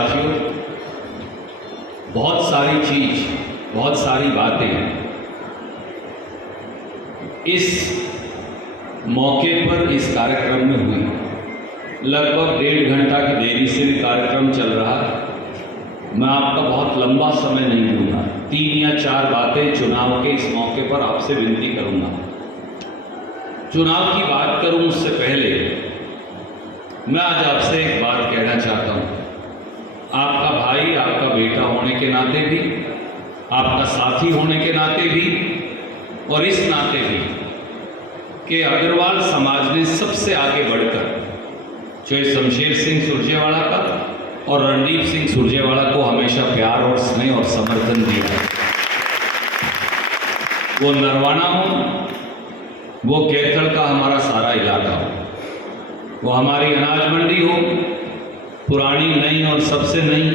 साथियों, बहुत सारी चीज, बहुत सारी बातें इस मौके पर इस कार्यक्रम में हुई। लगभग 1.5 घंटा की देरी से भी कार्यक्रम चल रहा है। मैं आपका बहुत लंबा समय नहीं लूँगा। 3 या 4 बातें चुनाव के इस मौके पर आपसे विनती करूँगा। चुनाव की बात करूँ उससे पहले मैं आज आपसे एक बात कहना चाहता हूँ। आपका भाई, आपका बेटा होने के नाते भी, आपका साथी होने के नाते भी और इस नाते भी कि अग्रवाल समाज ने सबसे आगे बढ़कर चाहे शमशेर सिंह सुरजेवाला का और रणदीप सिंह सुरजेवाला को हमेशा प्यार और स्नेह और समर्थन दिया। वो नरवाना हो, वो कैथल का हमारा सारा इलाका हो, वो हमारी अनाज मंडी हो, पुरानी नई और सबसे नई,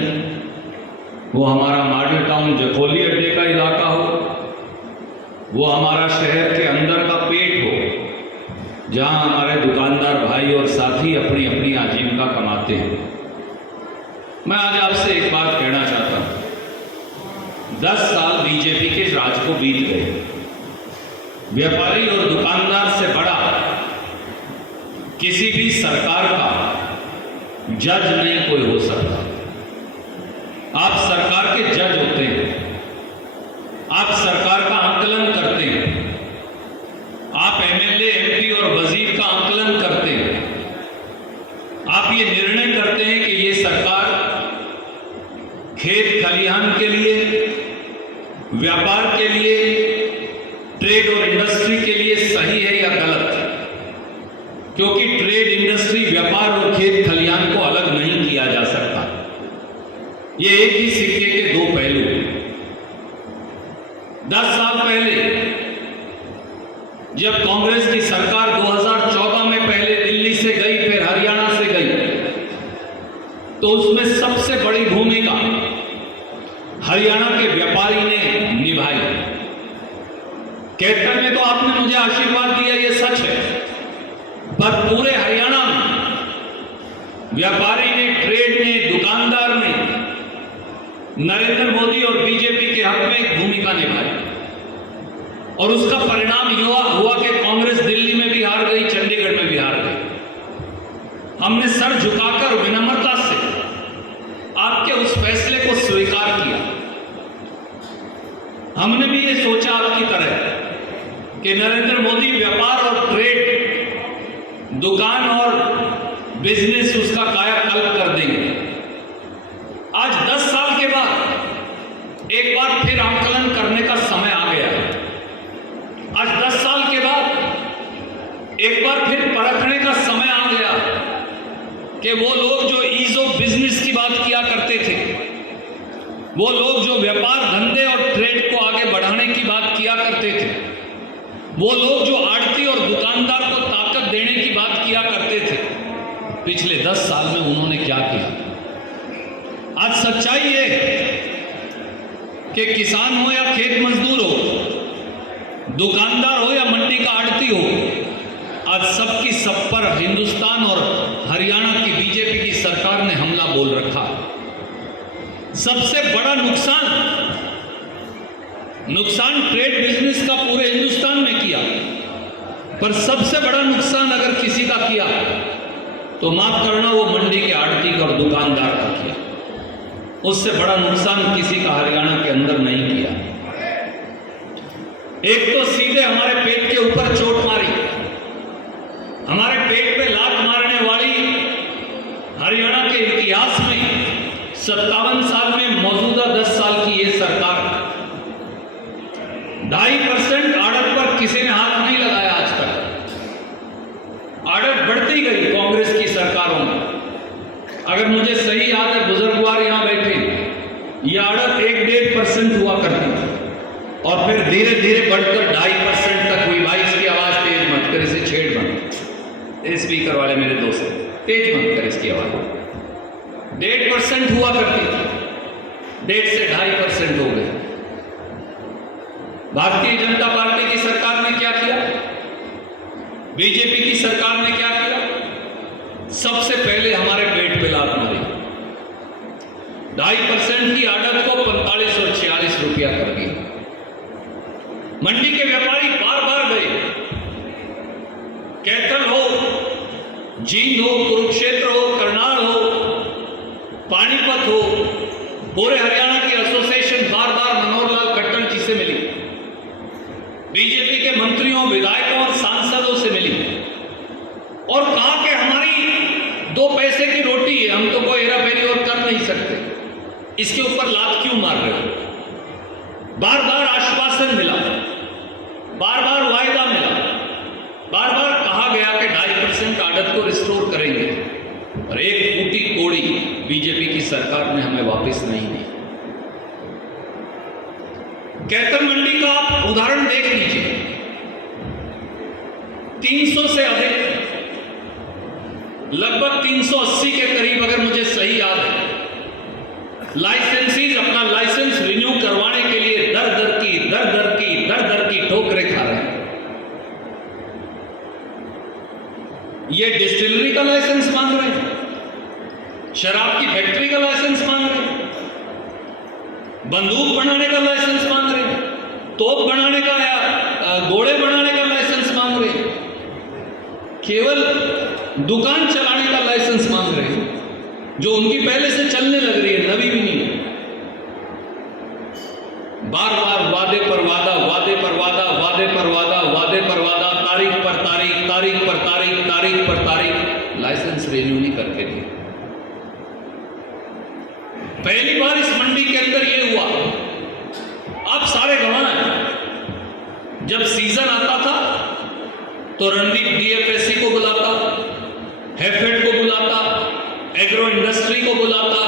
वो हमारा मॉडल टाउन जखोली अड्डे का इलाका हो, वो हमारा शहर के अंदर का पेट हो जहां हमारे दुकानदार भाई और साथी अपनी अपनी आजीविका कमाते हैं। मैं आज आपसे एक बात कहना चाहता हूं। 10 साल बीजेपी के राज को बीत गए। व्यापारी और दुकानदार से बड़ा किसी भी सरकार का जज नहीं कोई हो सकता। आप सरकार के जज होते हैं, आप सरकार का आकलन करते हैं, आप एमएलए, एमपी और वजीर का आकलन करते हैं। आप ये निर्णय करते हैं कि ये सरकार खेत खलिहान के लिए, व्यापार के लिए, ट्रेड और इंडस्ट्री के लिए सही है या गलत। क्योंकि ट्रेड, इंडस्ट्री, व्यापार और खेत खलिहान को अलग नहीं किया जा सकता। ये एक ही सिक्के के 2 पहलू हैं। 10 साल पहले जब कांग्रेस की सरकार 2014 में पहले दिल्ली से गई, फिर हरियाणा से गई, तो उसमें सबसे बड़ी भूमिका हरियाणा के व्यापारी ने निभाई। कैथल में तो आपने मुझे आशीर्वाद दिया, ये सच है, पर पूरे हरियाणा में व्यापारी ने, ट्रेड ने, दुकानदार ने नरेंद्र मोदी और बीजेपी के हक में एक भूमिका निभाई। और उसका परिणाम हुआ कि कांग्रेस दिल्ली में भी हार गई, चंडीगढ़ में भी हार गई। हमने सर झुकाकर विनम्रता से आपके उस फैसले को स्वीकार किया। हमने भी ये सोचा आपकी तरह कि नरेंद्र मोदी व्यापार और ट्रेड, दुकान और बिजनेस उसका कायाकल्प कर देंगे। आज 10 साल के बाद एक बार फिर आकलन करने का समय आ गया है। आज 10 साल के बाद एक बार फिर परखने का समय आ गया कि वो लोग जो ईज ऑफ बिजनेस की बात किया करते थे, वो लोग जो व्यापार, धंधे और ट्रेड को आगे बढ़ाने की बात किया करते थे, वो लोग जो आड़ती और दुकानदार को ताकत देने की बात किया करते थे, पिछले 10 साल में उन्होंने क्या किया। आज सच्चाई है कि किसान हो या खेत मजदूर हो, दुकानदार हो या मंडी का आड़ती हो, आज सबकी सब पर हिंदुस्तान और हरियाणा की बीजेपी की सरकार ने हमला बोल रखा। सबसे बड़ा नुकसान ट्रेड बिजनेस का पूरे हिंदुस्तान में किया, पर सबसे बड़ा नुकसान अगर किसी का किया तो माफ करना, वो मंडी के आड़ती का और दुकानदार का किया। उससे बड़ा नुकसान किसी का हरियाणा के अंदर नहीं किया। एक तो सीधे हमारे पेट के ऊपर चोट मारी, हमारे पेट पे लात मारने वाली हरियाणा के इतिहास में 57 साल में मौजूदा 10 साल की ये सरकार 2.5% आड़त पर किसी ने हाथ नहीं लगाया। आज तक आड़त बढ़ती गई कांग्रेस की सरकारों में। अगर मुझे सही याद है, बुजुर्गवार यहां बैठे, ये आड़त 1-1.5% हुआ करती थी और फिर धीरे धीरे बढ़कर 2.5% तक हुई। भाई इसकी आवाज तेज मत कर, इसे छेड़ मत। स्पीकर वाले मेरे दोस्त, तेज मत कर इसकी आवाज। 1.5% हुआ करती थी, 1.5 से 2.5% हो गए। भारतीय जनता पार्टी की सरकार ने क्या किया, बीजेपी की सरकार ने क्या किया? सबसे पहले हमारे पेट पे लात मारी। 2.5% की आड़त को 45 और 46 रुपया कर दिया। मंडी के व्यापारी बार बार गए, कैथल हो, जींद हो, कुरुक्षेत्र हो, करनाल हो, पानीपत हो, पूरे हरियाणा की एसोसिएशन बार बार मनोहर लाल खट्टर जी से मिली, बीजेपी के मंत्रियों, विधायकों और सांसदों से मिली और कहा कि हमारी 2 पैसे की रोटी है, हम तो कोई हेरा फेरी और कर नहीं सकते, इसके ऊपर लात क्यों मार रहे हो। बार बार आश्वासन मिला, बार बार वायदा मिला, बार बार कहा गया कि 2.5% आड़त को रिस्टोर करेंगे, और एक फूटी कोड़ी बीजेपी की सरकार ने हमें वापस नहीं दी। कैथल मंडी का आप उदाहरण देख लीजिए, 300 से अधिक, लगभग 380 के करीब अगर मुझे सही याद है, लाइसेंसीज अपना लाइसेंस रिन्यू करवाने के लिए दर दर की ठोकरें खा रहे हैं। ये डिस्टिलरी का लाइसेंस मांग रहे हैं, शराब की फैक्ट्री का लाइसेंस मांग रहे हैं, बंदूक बनाने का लाइसेंस मांग रहे हैं, तोप बनाने का या घोड़े बनाने का लाइसेंस मांग रहे हैं, केवल दुकान चलाने का लाइसेंस मांग रहे हैं, जो उनकी पहले से चलने लग रही है, नवी भी नहीं है। बार बार वादे पर वादा, वादे पर वादा, वादे पर वादा, वादे पर वादा, तारीख पर तारीख, तारीख पर तारीख, तारीख पर तारीख, लाइसेंस रिन्यू नहीं करके दिए। पहली बार इस मंडी के अंदर यह हुआ, अब सारे गवाह हैं। जब सीजन आता था तो रणदीप डीएफएससी को बुलाता, हैफेड को बुलाता, एग्रो इंडस्ट्री को बुलाता,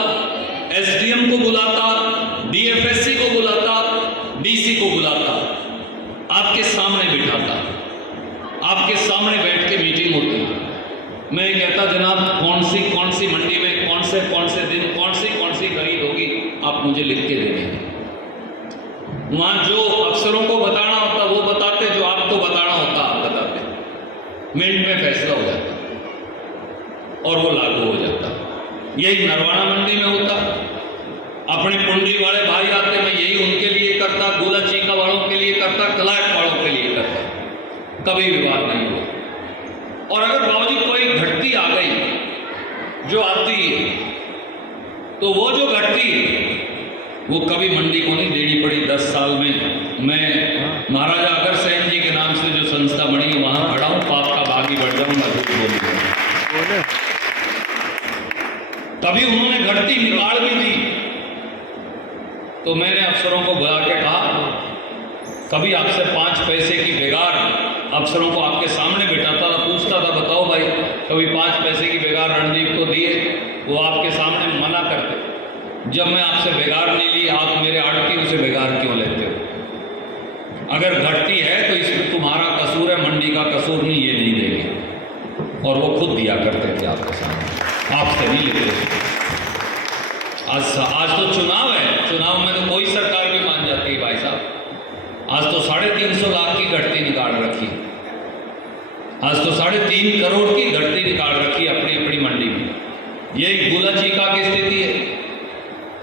एसडीएम को बुलाता, डीएफएससी को बुलाता, डीसी को बुलाता, आपके सामने बिठाता, आपके सामने बैठ के मीटिंग होती। मैं कहता जनाब कौन सी मंडी में कौन से दिन कौन सी खरीद होगी, आप मुझे लिख के दे देंगे। वहां जो अफसरों को बताना होता वो बताते, जो आपको बताना होता आप बताते, मिनट में फैसला हो जाता और वो लागू हो जाता। यही नरवाना मंडी में होता। अपने पुंडरी वाले भाई आते, मैं यही उनके लिए करता, गोला चीका वालों के लिए करता, कलायत वालों के लिए करता, कभी विवाद नहीं हुआ। और अगर बाबूजी कोई घटती आ गई जो आती है, तो वो जो घटती है वो कभी मंडी को नहीं देनी पड़ी। 10 साल में मैं महाराजा अग्रसेन जी के नाम से जो संस्था बनी है वहां खड़ा हूं, पाप का भागी बढ़ जाऊंगा, झूठ बोलूंगा। तभी उन्होंने घटती निकाल भी दी, तो मैंने अफसरों को बुला के कहा, कभी आपसे 5 पैसे की बेगार अफसरों को आपके सामने बिठाता था, पूछता था बताओ भाई कभी 5 पैसे की बेगार रणदीप को दिए? वो आपके सामने मना करते। जब मैं आपसे बेगार नहीं ली, आप मेरे आड़तियों से बेगार क्यों लेते हो? अगर घटती है तो इसमें तुम्हारा कसूर है, मंडी का कसूर नहीं, ये नहीं देंगे। और वो खुद दिया करते थे आपके सामने, आपसे नहीं लेते। आज तो चुनाव है, चुनाव में तो कोई सरकार भी मान जाती है भाई साहब। आज तो 350 लाख की घटती निकाल रखी, आज तो 3.5 करोड़ की घटती निकाल रखी अपनी अपनी मंडी में। यही गोला चीका की स्थिति है,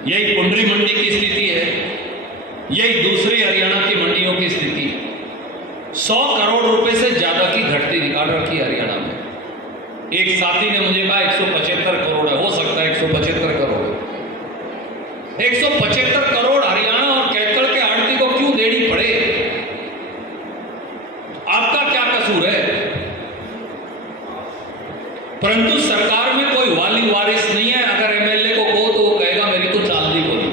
यही पुंडरी मंडी की स्थिति है, यही दूसरी हरियाणा की मंडियों की स्थिति है। 100 करोड़ रुपए से ज्यादा की घटती निकाल रखी हरियाणा में। एक साथी ने मुझे कहा 175 करोड़ है, हो सकता है 175 करोड़। 175 करोड़ हरियाणा और कैथल के आड़ती को क्यों देनी पड़े? आपका क्या कसूर है? परंतु सरकार में कोई वाली वारिस नहीं है। अगर एमएलए को कहो तो वो कहेगा मेरी तो चांदी को दी।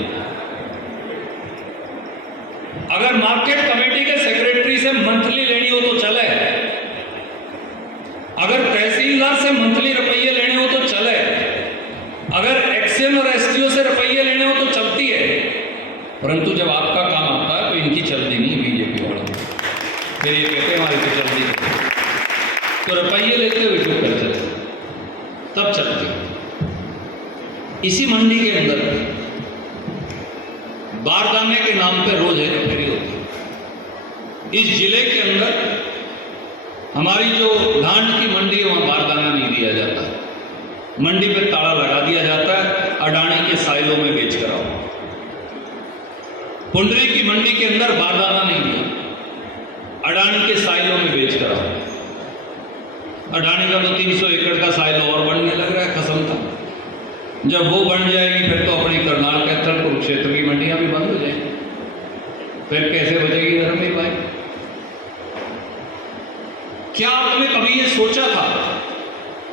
अगर मार्केट कमेटी के सेक्रेटरी से मंथली लेनी हो तो चले, अगर तहसीलदार से मंथली रुपये लेने हो तो चले, अगर एक्सएम और एसडीओ से रुपये लेने हो तो चलती है। परंतु जब आपका काम आता है तो इनकी चलती नहीं, बीजेपी वालों की। फिर ये कहते हैं हमारी तो चलती नहीं, तो रुपये लेते हुए चुप कर चलते, तब चलती। इसी मंडी के अंदर बारदाने के नाम पे रोज हेरा फेरी होती है। इस जिले के अंदर हमारी जो धान की मंडी है वहां बारदाना नहीं दिया जाता, मंडी पे ताला लगा दिया जाता है। अडानी के साइलों में बेच कर आओ। पुंडरी की मंडी के अंदर बारदाना नहीं दिया, अडानी के साइलों में बेच कर आओ। अडानी का तो 300 एकड़ का साइल और बढ़ने लग रहा है, कसम था। जब वो बन जाएगी फिर तो अपनी करनाल कैथल कुरुक्षेत्र की मंडियां भी बंद हो जाएंगी, फिर कैसे बचेगी धर्मवीर भाई? क्या आपने कभी ये सोचा था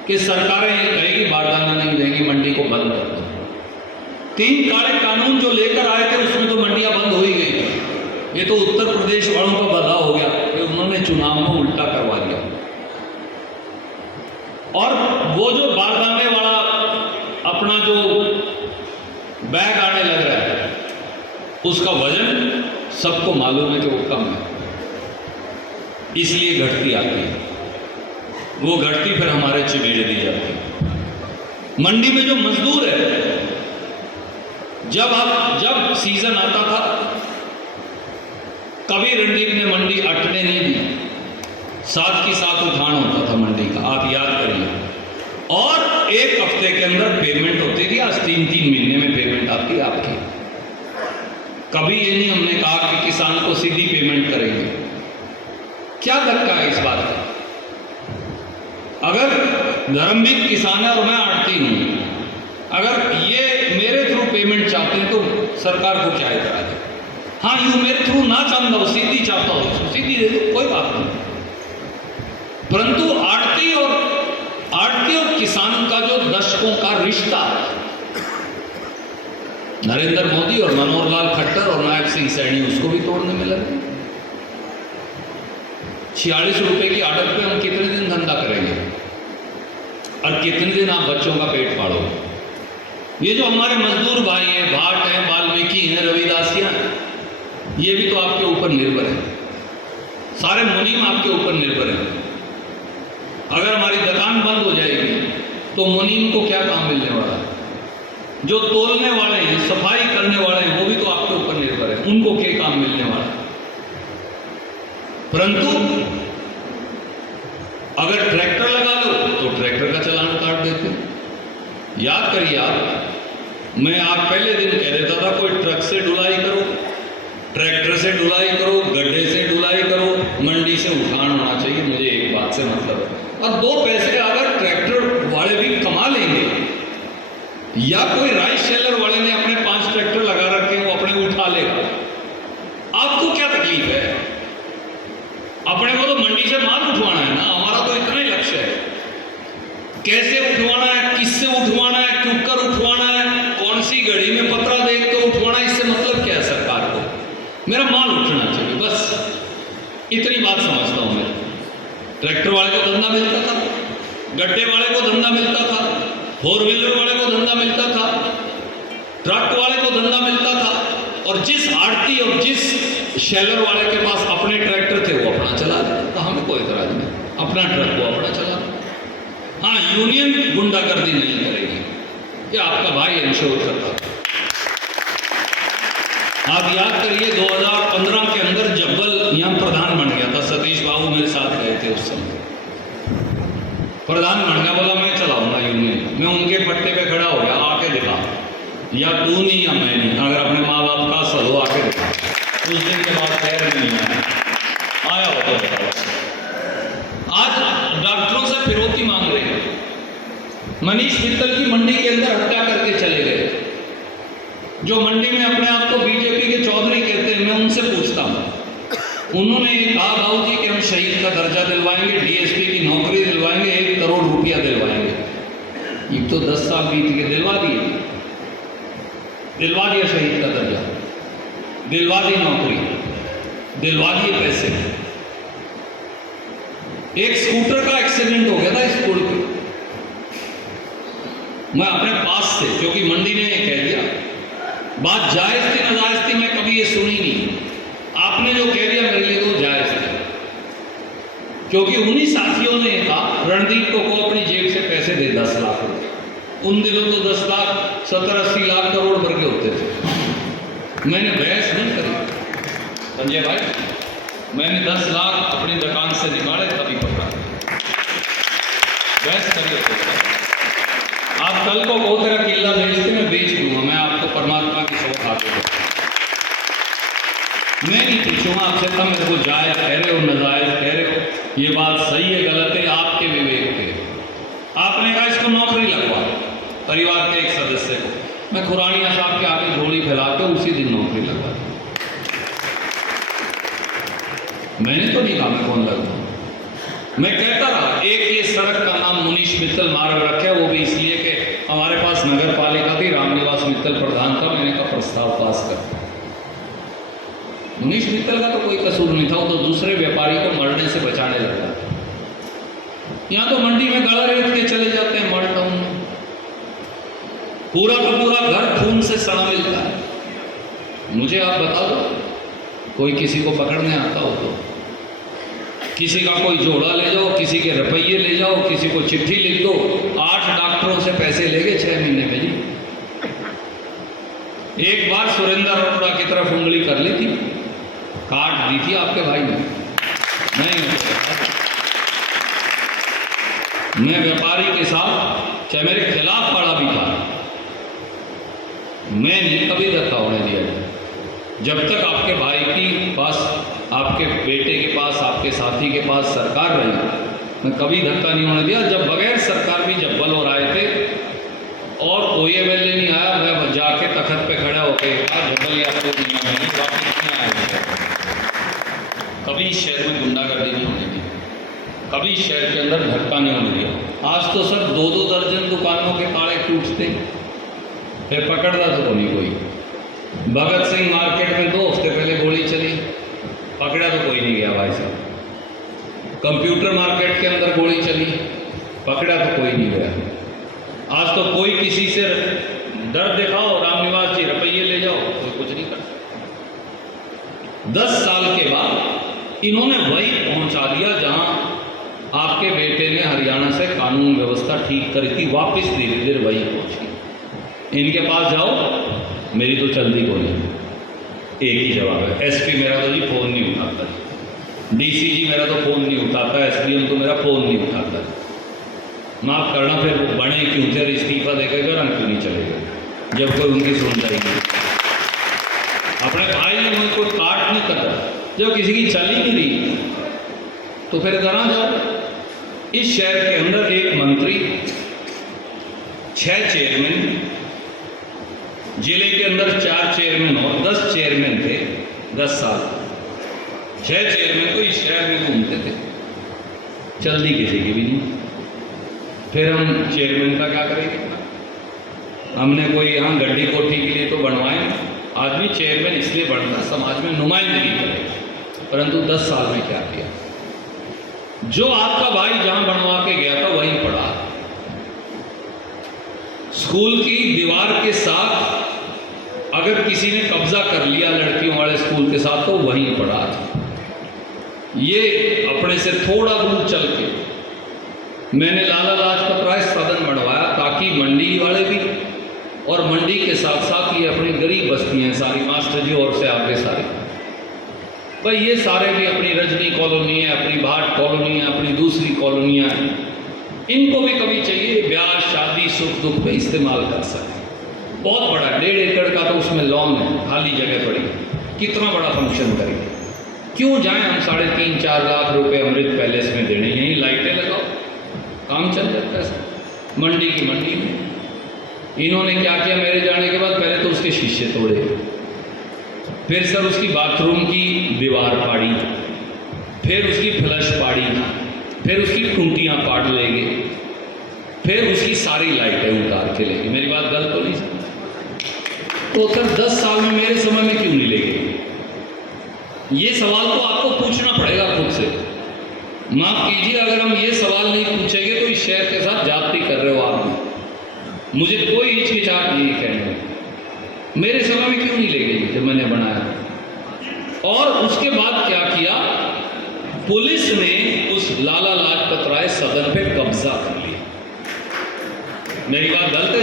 कि सरकारें ये कहेगी बारदाना नहीं देंगी, मंडी को बंद कर दो? 3 काले कानून जो लेकर आए थे उसमें तो मंडियां बंद हो ही गई। ये तो उत्तर प्रदेश वालों का बदलाव हो गया कि उन्होंने चुनाव को उल्टा करवा दिया। और वो जो बारदाने वाला अपना जो बैग आने लग रहा है उसका वजन सबको मालूम है कि वो कम है, इसलिए घटती आती है। वो घटती फिर हमारे चिमेड़े दी जाती है। मंडी में जो मजदूर है, जब सीजन आता था कभी रणदीप ने मंडी अटने नहीं दी, साथ की साथ उठान होता था मंडी का, आप याद करिए। और 1 हफ्ते के अंदर पेमेंट होती थी, आज 3-3 महीने में पेमेंट आती है आपकी। कभी ये नहीं हमने कहा कि किसान को सीधी पेमेंट करेंगे। क्या धक्का है इस बात का? अगर धर्मवीर किसान है और मैं आड़ती हूं, अगर ये मेरे थ्रू पेमेंट चाहते हैं तो सरकार को क्या करा दे? हाँ, यू मेरे थ्रू ना चाहता हो, सीधी चाहता हो, सीधी दे दो, कोई बात नहीं। परंतु आड़ती और किसान का जो दशकों का रिश्ता, नरेंद्र मोदी और मनोहर लाल खट्टर और नायब सिंह सैनी उसको भी तोड़ने में लगे। 46 रुपए की आदत पे हम कितने दिन धंधा करेंगे और कितने दिन आप बच्चों का पेट पालोगे? ये जो हमारे मजदूर भाई हैं, भाट हैं, वाल्मीकि हैं, रविदासियां हैं, ये भी तो आपके ऊपर निर्भर है। सारे मुनीम आपके ऊपर निर्भर है। अगर हमारी दुकान बंद हो जाएगी तो मुनीम को क्या काम मिलने वाला है? जो तोलने वाले हैं, सफाई करने वाले हैं, वो भी तो आपके ऊपर निर्भर है, उनको क्या काम मिलने वाला है? परंतु अगर ट्रैक्टर लगा लो तो ट्रैक्टर का चालान काट देते हैं। याद करिए आप, मैं आप पहले दिन कह देता था कोई ट्रक से ढुलाई करो, ट्रैक्टर से ढुलाई करो, गड्ढे से ढुलाई करो, मंडी से उठान होना चाहिए। मुझे एक बात से मतलब है, और 2 पैसे अगर ट्रैक्टर वाले भी कमा लेंगे या कोई राइस शेलर वाले ने अपने 5 ट्रैक्टर लगा रखे वो अपने उठा लेगा, आपको क्या तकलीफ है? अपने को तो मंडी से माल उठवाना है ना, हमारा तो इतना ही लक्ष्य है। कैसे उठवाना है, किससे उठवाना है, क्यों कर उठवाना है, कौन सी घड़ी में पत्रा देख के उठवाना है, इससे मतलब क्या है सरकार को? मेरा माल उठना चाहिए, बस इतनी बात समझता हूं मैं। ट्रैक्टर वाले को धंधा मिलता था, गड्ढे वाले को धंधा मिलता था, 4 व्हीलर वाले को धंधा मिलता था, ट्रक वाले को धंधा मिलता था, और जिस आड़ती और जिस शेलर वाले के पास अपने ट्रैक्टर थे वो अपना चला लेता था, हमें कोई इतराज नहीं, अपना ट्रक वो अपना चला। हाँ, यूनियन गुंडागर्दी नहीं करेगी, ये आपका भाई इंश्योर करता था। आप याद करिए 2015 के अंदर जब्बल यहाँ प्रधान बन गया था, सतीश बाबू मेरे साथ गए थे उस समय, प्रधान बन गया, बोला मैं चलाऊंगा यूनियन। मैं उनके पट्टे पे खड़ा हो गया, आके दिखा, या तू नहीं या मैं नहीं, अगर अपने माँ बाप का सलो आके दिखा। उस दिन के बाद खैर नहीं आया होता। आज डॉक्टरों से फिरौती मांग रहे हैं। मनीष मित्तल की मंडी के अंदर हत्या करके चले गए, जो मंडी में अपने आप को बीजेपी के चौधरी कहते हैं। मैं उनसे पूछता हूँ, उन्होंने कहा बाबू जी कि हम शहीद का दर्जा दिलवाएंगे, डीएसपी की नौकरी दिलवाएंगे, 1 करोड़ रुपया दिलवाएंगे। ये तो 10 साल बीत के दिलवा दिया शहीद का दर्जा, दिलवा दी नौकरी, दिलवा दिए पैसे। एक स्कूटर का एक्सीडेंट हो गया था स्कूल पे, मैं अपने पास से, क्योंकि मंडी ने कह दिया, बात जायज थी नाजायज थी मैं कभी ये सुनी नहीं, आपने जो कह दिया मेरे लिए तो जायज था। क्योंकि उन्हीं साथियों ने कहा रणदीप को अपनी जेब से पैसे दे 10 लाख रुपए। उन दिनों तो 10 लाख 70-80 लाख करोड़ भर के होते थे। मैंने बहस नहीं करी संजय भाई, मैंने 10 लाख अपनी दुकान से निकाले तभी पकड़ा, बहस करिए। आप कल को बहुत तरह किला बेचते, मैं बेच बात सही है गलत है आपके विवेक पे। आपने कहा इसको नौकरी लगवा, परिवार के एक सदस्य को, मैं खुरानिया साहब के आगे झोली फैला के उसी दिन नौकरी लगवा दी। मैंने तो नहीं कहा मैं कौन लगवा, मैं कहता रहा एक ये सड़क का नाम मुनीश मित्तल मार्ग रखे, वो भी इसलिए कि हमारे पास नगर पालिका थी, रामनिवास मित्तल प्रधान था, मैंने कहा प्रस्ताव पास कर। मुनीश मित्तल का तो कोई कसूर नहीं था, वो तो दूसरे व्यापारी को मरने से बचाने लगा। यहाँ तो मंडी में गला रेत के चले जाते हैं, मॉल टाउन में पूरा का पूरा घर खून से सड़ा मिलता है। मुझे आप बता दो, कोई किसी को पकड़ने आता हो तो किसी का कोई जोड़ा ले जाओ, किसी के रुपये ले जाओ, किसी को चिट्ठी लिख दो, 8 डॉक्टरों से पैसे ले गए 6 महीने में जी। एक बार सुरेंद्र अरोड़ा की तरफ उंगली कर ली थी, काट दी थी आपके भाई ने। नहीं, मैं व्यापारी के साथ चाहे मेरे खिलाफ पड़ा भी था, मैं नहीं कभी धक्का होने दिया। जब तक आपके भाई की पास, आपके बेटे के पास, आपके साथी के पास सरकार रही, मैं कभी धक्का नहीं होने दिया। जब बगैर सरकार भी जब बल और आए थे और कोई एमएलए नहीं आया, मैं जाके तखत पे खड़ा होके जबल या तो दुनिया में वापस नहीं आया। कभी शहर में गुंडागर्दी नहीं होने दी, कभी शहर के अंदर धक्का नहीं होने दिया। आज तो सर 2-2 दर्जन दुकानों के ताले टूटते, फिर पकड़ता तो नहीं कोई। भगत सिंह मार्केट में 2 हफ्ते पहले गोली चली, पकड़ा तो कोई नहीं गया भाई साहब। कंप्यूटर मार्केट के अंदर गोली चली, पकड़ा तो कोई नहीं गया। आज तो कोई किसी से डर दिखाओ, रामनिवास जी रुपये ले जाओ, कोई कुछ नहीं करता। 10 साल के बाद इन्होंने वही पहुंचा दिया जहां आपके बेटे ने हरियाणा से कानून व्यवस्था ठीक करी थी, वापस धीरे धीरे वही पहुंची। इनके पास जाओ, मेरी तो चलती कोई नहीं, एक ही जवाब है, एसपी मेरा तो जी फ़ोन नहीं उठाता, डीसीजी मेरा तो फ़ोन नहीं उठाता, एसडीएम तो मेरा फ़ोन नहीं उठाता। माफ़ करना, फिर बने क्यों थे, इस्तीफा देकर घर क्यों नहीं चलेगा जब कोई उनकी सुनता ही नहीं। अपने भाई ने उनको काट नहीं करता, जब किसी की चल ही नहीं रही तो फिर घर आ जाओ। इस शहर के अंदर एक मंत्री, 6 चेयरमैन, जिले के अंदर 4 चेयरमैन और 10 चेयरमैन थे 10 साल। 6 चेयरमैन तो इस शहर में घूमते थे, चलती किसी की भी नहीं। फिर हम चेयरमैन का क्या करेंगे? हमने कोई यहाँ गड्डी कोठी के लिए तो बनवाए। आदमी चेयरमैन इसलिए बनता समाज में नुमाइंदगी करे, परंतु 10 साल में क्या किया? जो आपका भाई जहां बनवा के गया था वहीं पड़ा। स्कूल की दीवार के साथ अगर किसी ने कब्जा कर लिया लड़कियों वाले स्कूल के साथ, तो वहीं पड़ा। ये अपने से थोड़ा दूर चल के मैंने लाला लाजपत राय सदन बनवाया, ताकि मंडी वाले भी और मंडी के साथ साथ ये अपनी गरीब बस्तियां सारी, मास्टर जी और से आगे सारे भाई, ये सारे भी अपनी रजनी कॉलोनी है, अपनी भाट कॉलोनी है, अपनी दूसरी कॉलोनियाँ हैं, इनको भी कभी चाहिए ब्याह शादी सुख दुख पे इस्तेमाल कर सकें। बहुत बड़ा 1.5 एकड़ का तो उसमें लॉन है, खाली जगह पड़ी, कितना बड़ा फंक्शन करेंगे? क्यों जाएं हम 3.5-4 लाख रुपए अमृत पैलेस में देने? यहीं लाइटें लगाओ, काम चल जाता है। मंडी की मंडी में इन्होंने क्या किया? मेरे जाने के बाद पहले तो उसके शीशे तोड़े, फिर सर उसकी बाथरूम की दीवार पाड़ी, फिर उसकी फ्लश पाड़ी, फिर उसकी टूटियाँ पाट ले गए, फिर उसकी सारी लाइटें उतार के ले गए। मेरी बात गलत तो नहीं? तो सर 10 साल में मेरे समय में क्यों नहीं ले गए? ये सवाल तो आपको पूछना पड़ेगा खुद से। माफ कीजिए, अगर हम ये सवाल नहीं पूछेंगे तो इस शहर के साथ जाति कर रहे हो आप। मुझे कोई हिचकिचाहट नहीं कहने में, मेरे समय में क्यों नहीं ले गई जब मैंने बनाया? और उसके बाद क्या किया? पुलिस ने उस लाला लाजपत राय सदन पे कब्जा कर लिया। मेरी बात गलत है?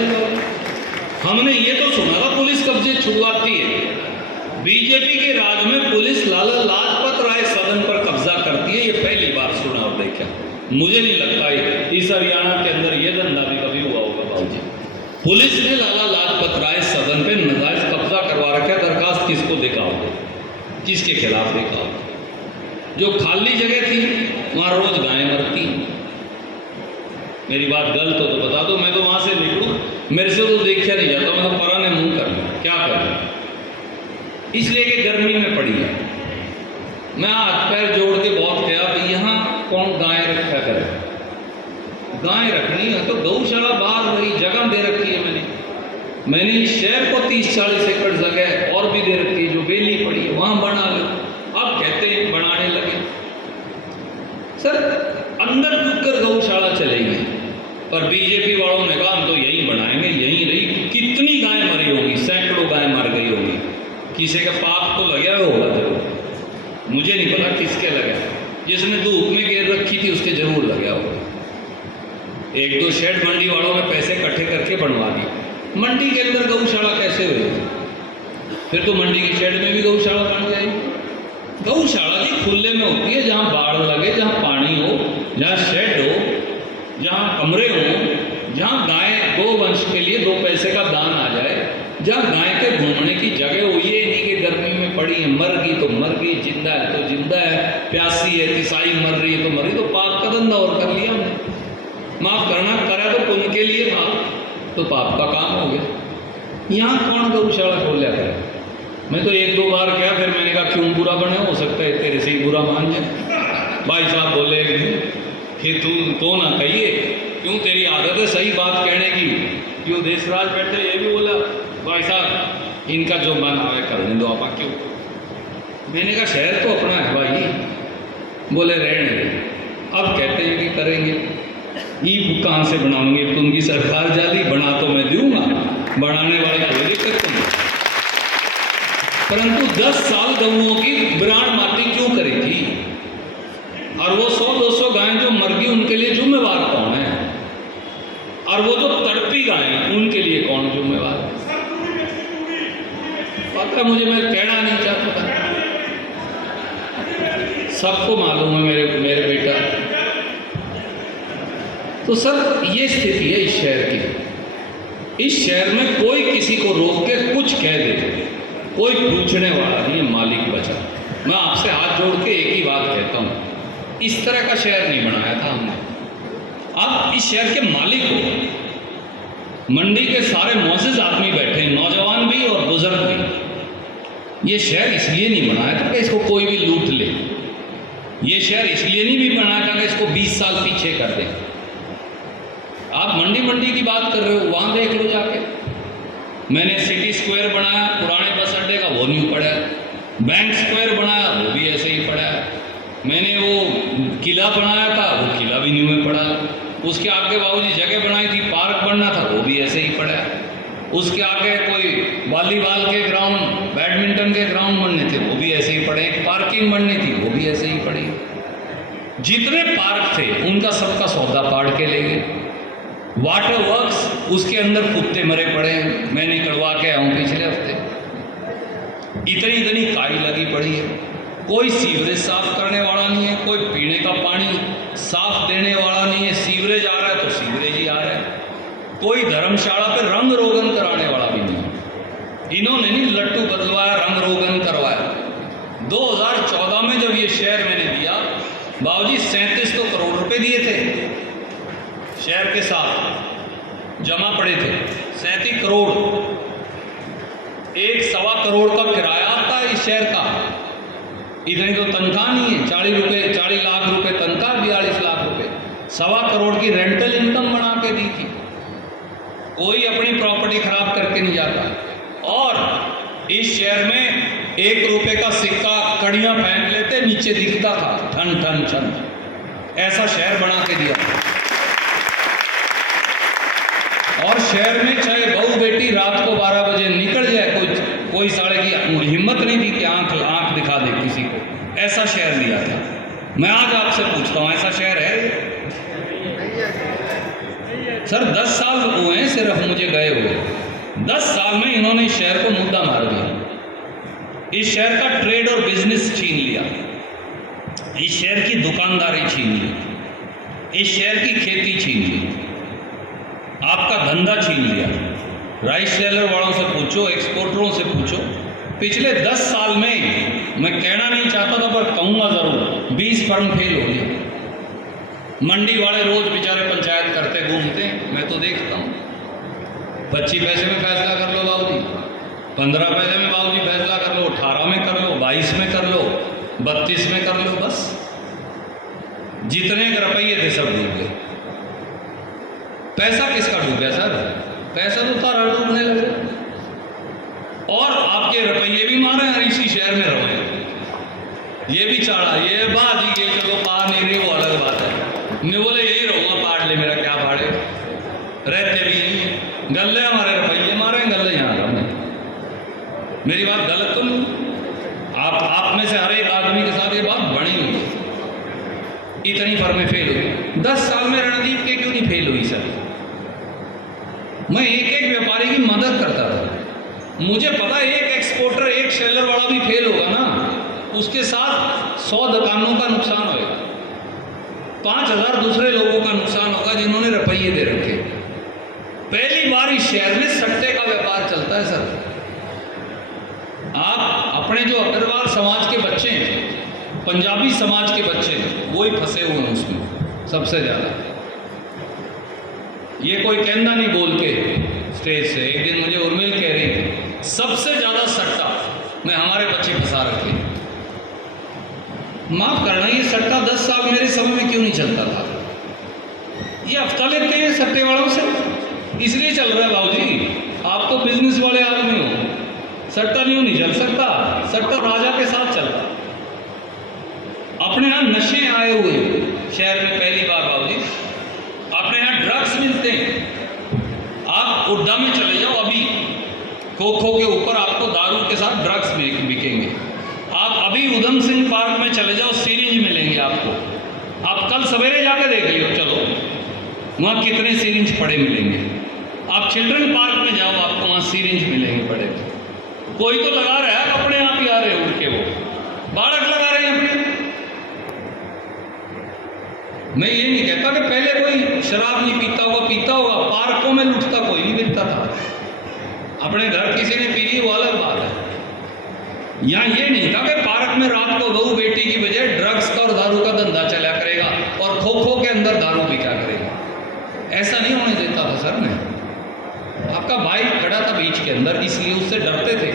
हमने ये तो सुना था पुलिस कब्जे छुड़वाती है। बीजेपी के राज में पुलिस लाला लाजपत राय सदन पर कब्जा करती है, ये पहली बार सुना और देखा। मुझे नहीं लगता है इस हरियाणा के अंदर ये धंधा भी कभी हुआ होगा बाबूजी। पुलिस ने लाला लाजपत राय सदन पे नाजायज कब्जा करवा रखा। दरखास्त किसको दिखाओगे? किसके खिलाफ दिखाओगे? जो खाली जगह थी वहाँ रोज गायें मरती। मेरी बात गलत हो तो बता दो, मैं तो वहाँ से निकलूँ, मेरे से तो देखा नहीं जाता, मैं तो पराने मुंह कर क्या करूँ, इसलिए कि गर्मी में पड़ी है। मैं हाथ पैर जोड़ के बहुत कहा भाई यहाँ कौन गाय रखा करे, गाय रखनी है तो गौशाला बाहर वही जगह दे रखी है मैंने इस शहर को 30-40 एकड़ जगह और भी दे रखी है जो बेली पड़ी है, वहाँ बना लो। अब कहते हैं बनाने लगे। सर अंदर घुसकर गौशाला चलेगी, पर बीजेपी वालों ने कहा हम तो यहीं बनाएंगे, यहीं रही। कितनी गाय मरी होगी, सैकड़ों गाय मर गई होगी, किसी का पाप तो लगा होगा जरूर, मुझे नहीं पता किसके लगा, जिसने धूप में घेर रखी थी उसके जरूर लगा होगा। 1-2 शेड मंडी वालों ने पैसे इकट्ठे करके बनवा दिए। मंडी के अंदर गौशाला कैसे हुई? फिर तो मंडी के शेड में भी गौशाला बन जाएगी। गौशाला की खुले में होती है, जहाँ बाढ़ लगे, जहाँ पानी हो, जहाँ शेड हो, जहाँ कमरे हो, जहाँ गाय गोवंश के लिए 2 पैसे का दान आ जाए, जहाँ गाय के घूमने की जगह हो। ये नहीं कि गर्मी में पड़ी है, मर गई तो मर गई, जिंदा है तो जिंदा है, प्यासी है तिसाई मर रही है तो मर रही, तो पाप का धंधा और कर लिया हमने। माफ करना, करा तो पुण्य के लिए था, तो पाप का काम हो गया। यहाँ कौन गौशाला खोल लिया करे? मैं तो 1-2 बार क्या, फिर मैंने कहा क्यों बुरा बने, हो सकता है तेरे से ही बुरा मान जाए। भाई साहब बोले कि तू तो ना कहिए, क्यों तेरी आदत है सही बात कहने की, क्यों देशराज बैठे ये भी बोला भाई साहब इनका जो मन आवे करने दो आपा, क्यों। मैंने कहा शहर तो अपना है भाई, बोले रहने दे। अब कहते हैं कि करेंगे, ई कहाँ से बनाऊंगे, तो उनकी सरकार जाती, बना तो मैं दूंगा, बनाने वाले कोई दिक्कत नहीं, परंतु 10 साल गऊओं की ब्रांड माटी क्यों करेगी? और वो 100-200 गायें जो मर गई उनके लिए जिम्मेवार कौन है? और वो जो तड़पी गायें उनके लिए कौन जिम्मेवार है? पता मुझे, मैं कहना नहीं चाहता, सबको मालूम है मेरे बेटा। तो सर ये स्थिति है इस शहर की। इस शहर में कोई किसी को रोक के कुछ कह दे, कोई पूछने वाला नहीं, मालिक बचा। मैं आपसे हाथ जोड़ के एक ही बात कहता हूँ, इस तरह का शहर नहीं बनाया था हमने। आप इस शहर के मालिक हो। मंडी के सारे मौजूद आदमी बैठे हैं, नौजवान भी और बुजुर्ग भी। ये शहर इसलिए नहीं बनाया था कि इसको कोई भी लूट ले, ये शहर इसलिए नहीं भी बनाया था कि इसको 20 साल पीछे कर दे। आप मंडी की बात कर रहे हो, वहाँ देख लो जाके। मैंने सिटी स्क्वायर बनाया पुराने बस अड्डे का, वो न्यू पड़ा है। बैंक स्क्वायर बनाया, वो भी ऐसे ही पड़ा है। मैंने वो किला बनाया था, वो किला भी न्यू में पड़ा है। उसके आगे बाबूजी जगह बनाई थी, पार्क बनना था, वो भी ऐसे ही पड़ा है। उसके आगे कोई वॉलीबॉल के ग्राउंड, बैडमिंटन के ग्राउंड बनने थे, वो भी ऐसे ही पड़े। पार्किंग बननी थी, वो भी ऐसे ही पड़ी। जितने पार्क थे उनका सबका सौदा पाड़ के ले गए। वाटर वर्क्स, उसके अंदर कुत्ते मरे पड़े हैं, मैं निकलवा के आया हूँ पिछले हफ्ते। इतनी काई लगी पड़ी है, कोई सीवरेज साफ करने वाला नहीं है, कोई पीने का पानी साफ देने वाला नहीं है। सीवरेज आ रहा है तो सीवरेज ही आ रहा है, कोई धर्मशाला पे रंग रोगन कराने वाला भी नहीं। इन्होंने नहीं लट्टू बदलवाया, रंग रोगन करवाया। 2014 में जब ये शहर मैंने दिया, बाबूजी 37 करोड़ रुपए दिए थे, शहर के साथ जमा पड़े थे 37 करोड़। 1-1.25 करोड़ का किराया आता है इस शहर का। इतनी तो तनख्वाह नहीं है, 40 लाख रुपए तनख्वाह, 42 लाख रुपए, 1.25 करोड़ की रेंटल इनकम बना के दी थी। कोई अपनी प्रॉपर्टी खराब करके नहीं जाता। और इस शहर में 1 रुपए का सिक्का कड़ियां फेंक लेते, नीचे दिखता था ठन ठन ठन। ऐसा शहर बना के दिया। और शहर में चाहे बहू बेटी रात को 12 बजे निकल जाए, कोई साढ़े की हिम्मत नहीं थी कि आंख दिखा दे किसी को। ऐसा शहर दिया था। मैं आज आपसे पूछता हूँ, ऐसा शहर है? सर 10 साल हुए हैं सिर्फ मुझे गए हुए। 10 साल में इन्होंने इस शहर को मुद्दा मार दिया। इस शहर का ट्रेड और बिजनेस छीन लिया, इस शहर की दुकानदारी छीन ली, इस शहर की खेती छीन ली, आपका धंधा छीन लिया। राइस सेलर वालों से पूछो, एक्सपोर्टरों से पूछो, पिछले 10 साल में, मैं कहना नहीं चाहता था पर कहूँगा ज़रूर, 20 फर्म फेल हो गए। मंडी वाले रोज बेचारे पंचायत करते घूमते हैं, मैं तो देखता हूँ। 25 पैसे में फैसला कर लो बाबूजी, 15 पैसे में बाबूजी फैसला कर लो, 18 में कर लो, 22 में कर लो, 32 में कर लो, बस जितने रुपये थे सब डूब गए। पैसा किसका डूब गया सर? पैसा तो तारा डूबने लगा। और आपके रुपये भी मारे हैं, इसी शहर में रहो, ये भी चाड़ा, ये बात ये चलो पा नहीं रही, वो अलग बात है। मैं बोले यही रहूँगा, पाड़ ले, मेरा क्या पाड़े, रहते भी यही है। गले हमारे रुपये मारे, गले यहाँ रहो। मेरी बात गलत तो नहीं? आप में से हर एक आदमी के साथ ये बात बनी हुई है। इतनी फर्में फेल हुई 10 साल में, रणदीप के क्यों नहीं फेल हुई सर? मैं एक एक व्यापारी की मदद करता था। मुझे पता है एक एक्सपोर्टर, एक सेलर वाला भी फेल होगा ना, उसके साथ 100 दुकानों का नुकसान होगा, 5000 दूसरे लोगों का नुकसान होगा जिन्होंने रुपये दे रखे। पहली बार इस शहर में सट्टे का व्यापार चलता है सर। आप अपने जो अग्रवाल समाज के बच्चे हैं, पंजाबी समाज के बच्चे, वो ही फंसे हुए हैं उसमें सबसे ज़्यादा। ये कोई कहना नहीं बोल के स्टेज से, एक दिन मुझे उर्मिल कह रही थी सबसे ज़्यादा सट्टा में हमारे बच्चे फंसा रखे। माफ़ करना, ये सट्टा 10 साल मेरे समय में क्यों नहीं चलता था? ये हफ्ता लेते हैं सट्टे वालों से, इसलिए चल रहा है बाबूजी। आप तो बिजनेस वाले आदमी हो, सट्टा नहीं चल सकता, सट्टा राजा के साथ चलता। अपने यहाँ नशे आए हुए शहर में पहली बार बाबूजी, अपने यहाँ ड्रग्स मिलते हैं। आप उड्डा में चले जाओ, अभी खो खो के ऊपर आपको दारू के साथ ड्रग्स बिकेंगे। आप अभी उधम सिंह पार्क में चले जाओ, सीरिंज मिलेंगे आपको। आप कल सवेरे जाके देख लियो, चलो वहाँ कितने सीरिंज पड़े मिलेंगे। आप चिल्ड्रन पार्क में जाओ, आपको वहाँ सीरिंज मिलेंगे पड़े। कोई तो लगा रहा है, अपने आप ही आ रहे हैं उड़ के, वो बालक लगा रहे हैं अपने। मैं ये नहीं कहता कि पहले कोई शराब नहीं पीता होगा, पार्कों में लुटता कोई नहीं मिलता था। अपने घर किसी ने पी ली, वो अलग बात है। यहाँ ये नहीं था कि पार्क में रात को बहू बेटी की बजाय ड्रग्स का और दारू का धंधा चला करेगा और खो खो के अंदर दारू बिका करेगा। ऐसा नहीं होने देता था सर। मैं आपका भाई खड़ा था बीच के अंदर, इसलिए उससे डरते थे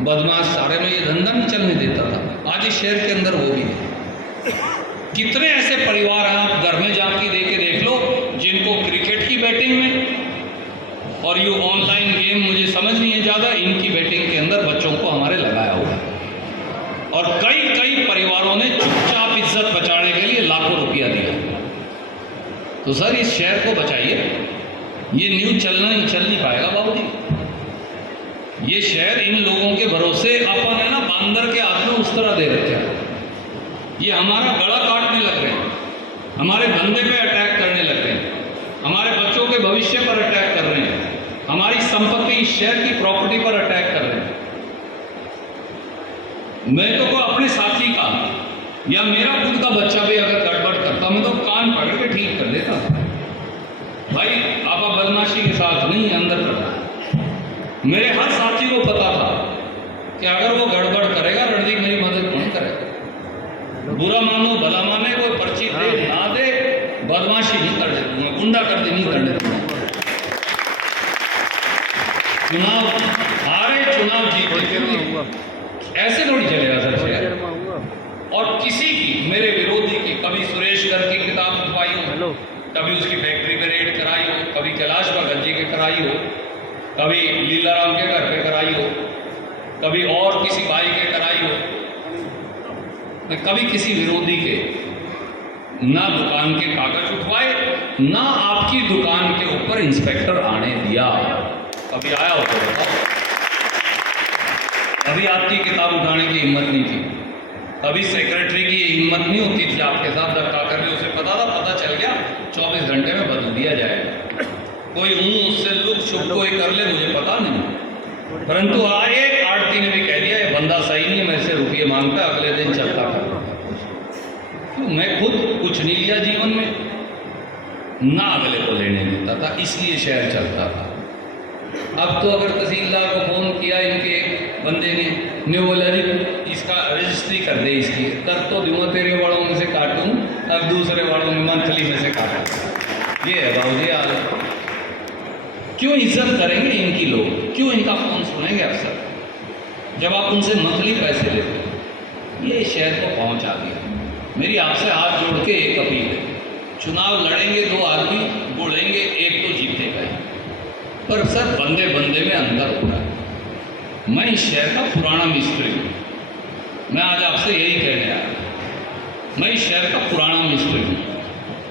बदमाश सारे में, ये धंधा नहीं चलने देता था। आज इस शहर के अंदर वो भी है। कितने ऐसे परिवार हैं, आप घर में जाके देख लो, जिनको क्रिकेट की बैटिंग में और ये ऑनलाइन गेम, मुझे समझ नहीं है ज़्यादा, इनकी बैटिंग के अंदर बच्चों को हमारे लगाया हुआ है। और कई परिवारों ने चुपचाप इज्जत बचाने के लिए लाखों रुपया दिया। तो सर इस शहर को बचाइए। ये न्यूज़ चल नहीं पाएगा बाबूजी। ये शहर इन लोगों के भरोसे अपन है ना, बांदर के हाथ में उस तरह दे रखे हैं। ये हमारा गला काटने लग रहे हैं, हमारे धंधे पे अटैक करने लग रहे हैं, हमारे बच्चों के भविष्य पर अटैक कर रहे हैं, हमारी संपत्ति, इस शहर की प्रॉपर्टी पर अटैक कर रहे हैं। मैं तो को अपने साथी का या मेरा खुद का बच्चा भी अगर गड़बड़ करता, मैं तो कान पकड़ के ठीक कर देता। भाई आप बदमाशी के साथ नहीं, अंदर करना। मेरे हर साथी को पता था कि अगर वो गड़बड़ करेगा, रणदीप मेरी मदद नहीं करेगा। बुरा मानो भला माने, कोई पर्ची दे ना दे, बदमाशी नहीं कर देता, गुंडा कर दे नहीं कर देता। चुनाव हारे, चुनाव जीते, ऐसे थोड़ी चलेगा सर शहर। और किसी की, मेरे विरोधी की, कभी सुरेश गर्ग की किताब छुपाई हो, कभी उसकी फैक्ट्री पे रेड कराई हो, कभी कैलाश गंजी के कराई हो, कभी लीलाराम के घर पे कराई हो, कभी और किसी भाई के कराई हो, कभी किसी विरोधी के ना दुकान के कागज उठवाए, ना आपकी दुकान के ऊपर इंस्पेक्टर आने दिया। कभी आया हो तो बताओ। कभी आपकी किताब उठाने की हिम्मत नहीं थी, कभी सेक्रेटरी की हिम्मत नहीं होती थी आपके साथ धक्का करने। उसे पता चल गया 24 घंटे में बदल दिया जाएगा। कोई उससे लुक छुप कोई कर ले, मुझे पता नहीं। परंतु एक आड़ती ने भी कह दिया ये बंदा सही नहीं, मेरे से रुपये मांगता है, अगले दिन चलता करता। मैं खुद कुछ नहीं लिया जीवन में, ना अगले को लेने देता था, इसलिए शहर चलता था। अब तो अगर तहसीलदार को फ़ोन किया, इनके बंदे ने बोला जी इसका रजिस्ट्री कर दे, इसकी कर तो दूँगा, तेरे बड़ों में से काटूँ अब दूसरे वालों में मंथली में से काटा। ये है बाबूजी हाल। क्यों इज्जत करेंगे इनकी लोग, क्यों इनका फोन सुनेंगे अफसर जब आप उनसे मंथली पैसे लेते हो। ये शहर को पहुंचा दिया। मेरी आपसे हाथ जोड़ के एक अपील है, चुनाव लड़ेंगे 2 आदमी, बुड़ेंगे एक तो जीतेगा ही। पर सर बंदे बंदे में अंदर हो रहा है। मैं इस शहर का पुराना मिस्त्री हूँ, मैं आज आपसे यही कहने आया। मैं इस शहर का पुराना मिस्त्री हूँ।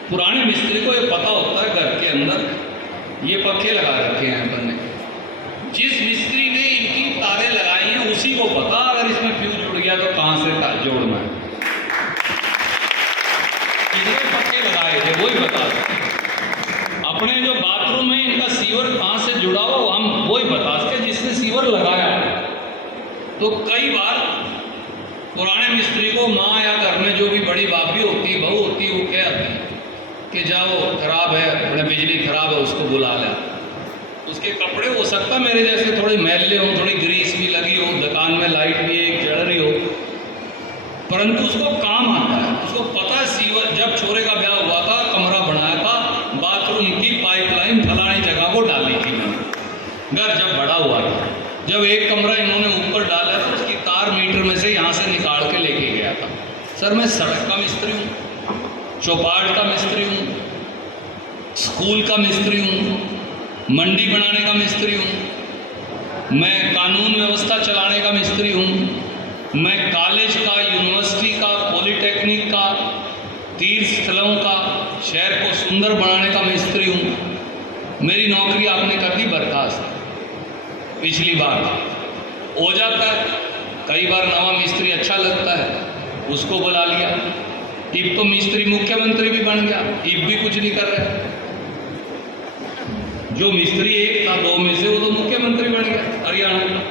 पुराने मिस्त्री को ये पता होता है घर के अंदर ये पक्के लगा रखे हैं बंदे, जिस मिस्त्री ने इनकी तारें लगाई हैं उसी को पता अगर इसमें फ्यूज जुड़ गया तो कहाँ से जोड़ना है। किसने पक्के लगाए थे वही बता सकते। अपने जो बाथरूम में इनका सीवर कहाँ से जुड़ा हो हम वही बता सकते जिसने सीवर लगाया। तो कई बार पुराने मिस्त्री को माँ या घर में जो भी बड़ी भाभी होती है, बहू होती है, वो क्या कि जाओ खराब है, अपने बिजली खराब है, उसको बुला ले। उसके कपड़े हो सकता मेरे जैसे थोड़े मैले हो, थोड़ी ग्रीस भी लगी हो, दुकान में लाइट भी एक जल रही हो, परंतु उसको काम आता है। उसको पता है सीवर जब छोरे का ब्याह हुआ था, कमरा बनाया था, बाथरूम की पाइपलाइन फलानी जगह को डाली थी मैंने। घर जब बड़ा हुआ था, जब एक कमरा इन्होंने ऊपर डाला तो उसकी तार मीटर में से यहाँ से निकाल के लेके गया था। सर मैं सड़क का मिस्त्री हूँ, चौपाट का मिस्त्री हूँ, स्कूल का मिस्त्री हूँ, मंडी बनाने का मिस्त्री हूँ, मैं कानून व्यवस्था चलाने का मिस्त्री हूँ, मैं कॉलेज का, यूनिवर्सिटी का, पॉलिटेक्निक का, तीर्थ स्थलों का, शहर को सुंदर बनाने का मिस्त्री हूँ। मेरी नौकरी आपने कर दी बर्खास्त पिछली बार, हो जाता है कई बार नवा मिस्त्री अच्छा लगता है उसको बुला लिया। इब तो मिस्त्री मुख्यमंत्री भी बन गया, इब भी कुछ नहीं कर रहा। जो मिस्त्री एक था 2 में से वो तो मुख्यमंत्री बन गया हरियाणा का।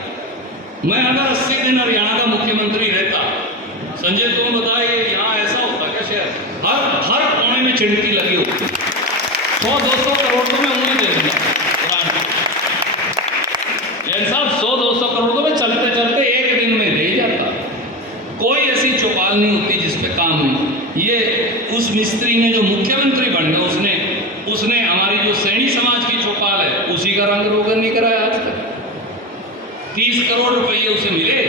मैं अगर 80 दिन हरियाणा का मुख्यमंत्री रहता, संजय तुम बताइए यहाँ ऐसा होता क्या शहर हर कोने में चिड़की लगी होती, 100-200 करोड़ तो मैं उन्हें दे दूंगा। जैन साहब 100-200 करोड़ तो मैं चलते चलते एक दिन में दे जाता। कोई ऐसी चौपाल नहीं होती जिसपे काम नहीं। ये उस मिस्त्री ने जो मुख्यमंत्री बन गया, उसने हमारी जो सैनी समाज की चौपाल है उसी का रंग रोगन नहीं कराया आज तक। 30 करोड़ रुपये उसे मिले,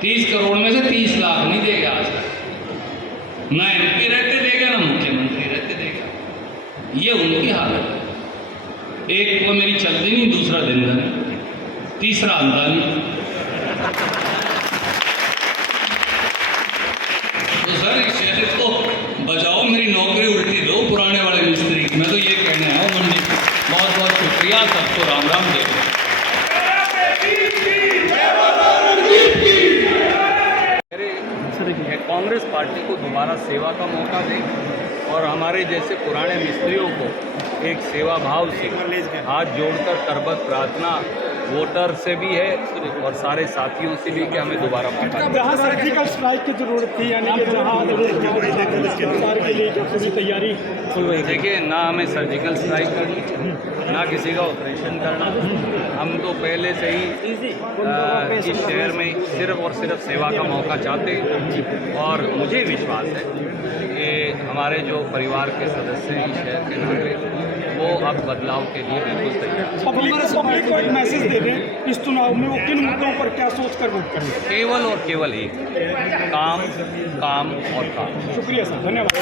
30 करोड़ में से 30 लाख नहीं देगा आज तक। ना MP रहते देगा ना मुख्यमंत्री रहते देगा। ये उनकी हालत है। एक वो मेरी चलती नहीं, दूसरा दिन नहीं, तीसरा अंधा नहीं। तो सर इस शहर को बचाओ, मेरी नौकरी उल्टी दो पुराने वाले मिस्त्री की। मैं तो ये कहने आया हूँ मंडी। बहुत बहुत शुक्रिया, सबको राम राम जय। कांग्रेस पार्टी को दोबारा सेवा का मौका दें और हमारे जैसे पुराने मिस्त्रियों को एक सेवा भाव से हाथ जोड़कर करबद्ध प्रार्थना वोटर से भी है और सारे साथियों से भी कि हमें दोबारा मौका जहाँ सर्जिकल स्ट्राइक की जरूरत थी, यानी कि जहाँ के लिए पूरी तैयारी। देखिए ना हमें सर्जिकल स्ट्राइक करनी, ना किसी का ऑपरेशन करना। हम तो पहले से ही इस शहर में सिर्फ और सिर्फ सेवा का मौका चाहते हैं और मुझे विश्वास है कि हमारे जो परिवार के सदस्य हैं इस शहर के नागरिक, वो अब बदलाव के लिए बिल्कुल तैयार। पब्लिक को एक मैसेज दे दें इस चुनाव में वो किन मुद्दों पर क्या सोच कर वोट करें? केवल और केवल एक, काम काम और काम। शुक्रिया सर, धन्यवाद।